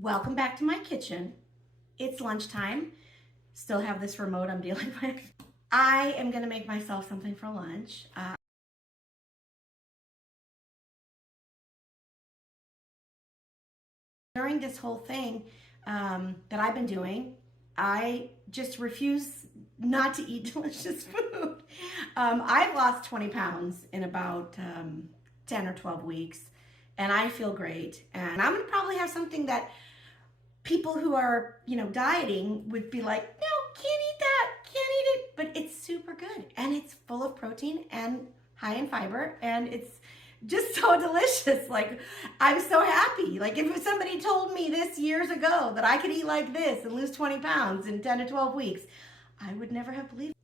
Welcome back to my kitchen. It's lunchtime. Still have this remote I'm dealing with. I am gonna make myself something for lunch. During this whole thing that I've been doing, I just refuse not to eat delicious food. I've lost 20 pounds in about 10 or 12 weeks, and I feel great. And I'm gonna probably have something that people who are, dieting would be like, no, can't eat that, can't eat it. But it's super good, and it's full of protein and high in fiber, and it's just so delicious. Like, I'm so happy. Like, if somebody told me this years ago that I could eat like this and lose 20 pounds in 10 to 12 weeks, I would never have believed it.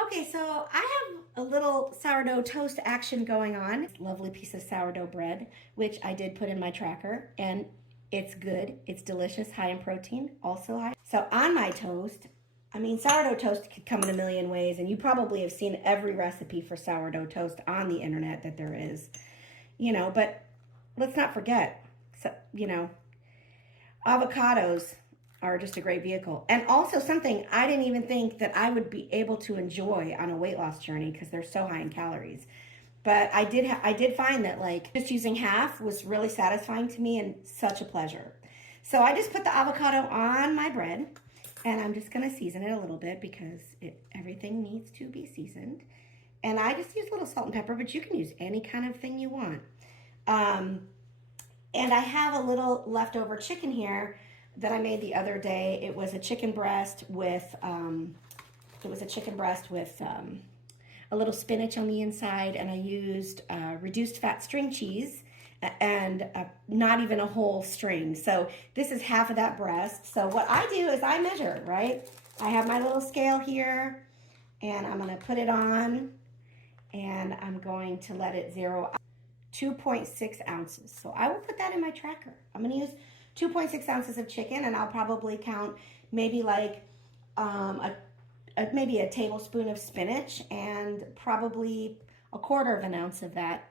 Okay, so I have a little sourdough toast action going on. Lovely piece of sourdough bread, which I did put in my tracker, and it's good, it's delicious, high in protein, also high. So on my toast, sourdough toast could come in a million ways, and you probably have seen every recipe for sourdough toast on the internet that there is, but let's not forget, avocados are just a great vehicle. And also something I didn't even think that I would be able to enjoy on a weight loss journey because they're so high in calories. But I did find that just using half was really satisfying to me and such a pleasure. So I just put the avocado on my bread, and I'm just gonna season it a little bit because everything needs to be seasoned. And I just use a little salt and pepper, but you can use any kind of thing you want. And I have a little leftover chicken here that I made the other day. It was a chicken breast with a little spinach on the inside, and I used reduced fat string cheese and not even a whole string. So this is half of that breast. So what I do is I measure, right? I have my little scale here, and I'm gonna put it on, and I'm going to let it zero out 2.6 ounces. So I will put that in my tracker. I'm gonna use 2.6 ounces of chicken, and I'll probably count maybe maybe a tablespoon of spinach and probably a quarter of an ounce of that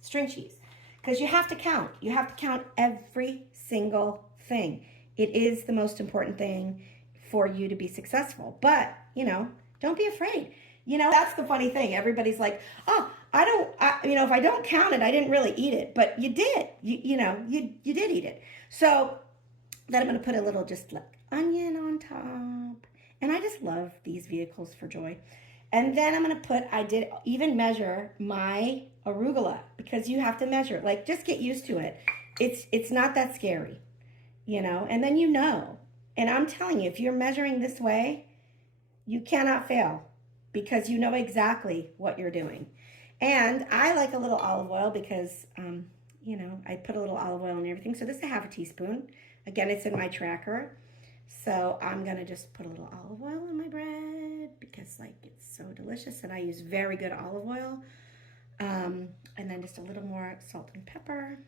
string cheese, because you have to count. You have to count every single thing. It is the most important thing for you to be successful. But don't be afraid. That's the funny thing. Everybody's like, oh, if I don't count it, I didn't really eat it. But you did. You did eat it. So then I'm going to put a little just onion on top. And I just love these vehicles for joy. And then I'm going to I did even measure my arugula, because you have to measure it. Just get used to it. It's not that scary, and then And I'm telling you, if you're measuring this way, you cannot fail, because you know exactly what you're doing. And I like a little olive oil because, I put a little olive oil in everything. So this is a half a teaspoon. Again, it's in my tracker. So I'm going to just put a little olive oil in my bread because it's so delicious. And I use very good olive oil. And then just a little more salt and pepper.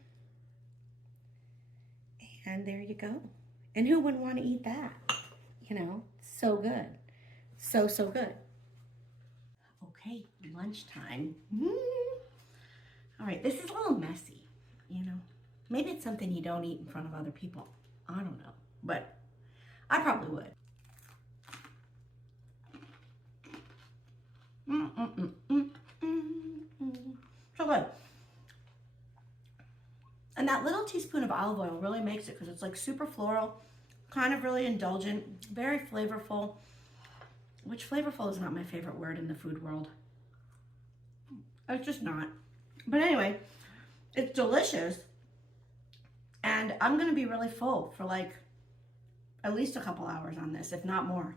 And there you go. And who wouldn't want to eat that? So good. So, so good. Okay, lunchtime. All right, this is a little messy, Maybe it's something you don't eat in front of other people. I don't know, but I probably would. So good. And that little teaspoon of olive oil really makes it, because it's super floral, kind of really indulgent, very flavorful, which flavorful is not my favorite word in the food world. It's just not. But anyway, it's delicious. And I'm going to be really full for at least a couple hours on this, if not more.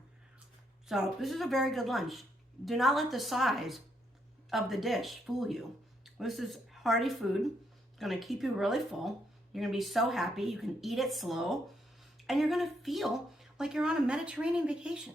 So this is a very good lunch. Do not let the size of the dish fool you. This is hearty food. It's going to keep you really full. You're going to be so happy. You can eat it slow. And you're going to feel like you're on a Mediterranean vacation.